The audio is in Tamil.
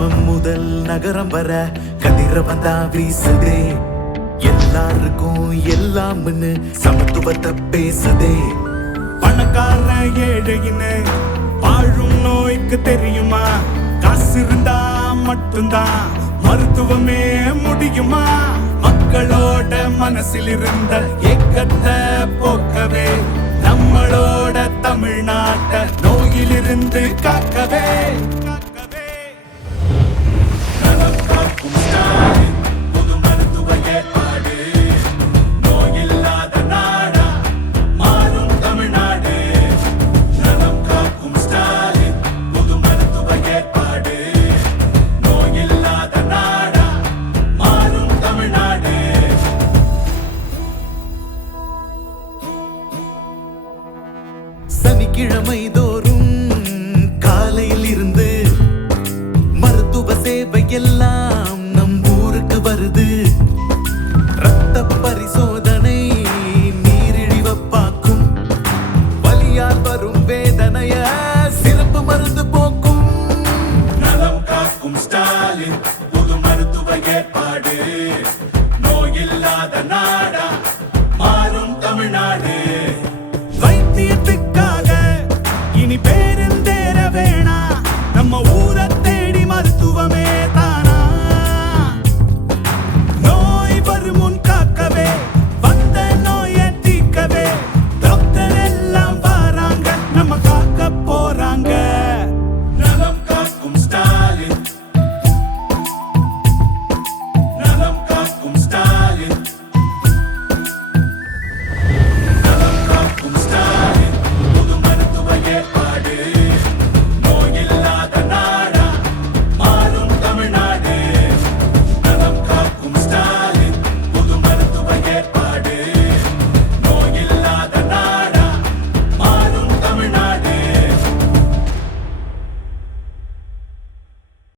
கிராமம் முதல் நகரம் வர கதிரவன் தான் வீசுதே. எல்லாருக்கும் எல்லாம்னு சமத்துவத்தை பேசுதே. பணக்கார ஏழைன்னு வாழும் நோய்க்கு தெரியுமா? காசு இருந்தா மட்டும்தான் மருத்துவமே முடியுமா? மக்களோட மனசில் இருந்த ஏக்கத்தை போக்கவே நம்மளோட தமிழ்நாட்டை நோயிலிருந்து காக்கவே. சனிக்கிழமை தோறும் காலையில் இருந்து மருத்துவ சேவை எல்லாம் நம் ஊருக்கு வருது. ரத்த பரிசோதனை நீரிழிவ பாக்கும் வலியால் வரும் வேதனைய சிறப்பு மருந்து போக்கும். நலம் காக்கும் ஸ்டாலின் புது மருத்துவ ஏற்பாடு.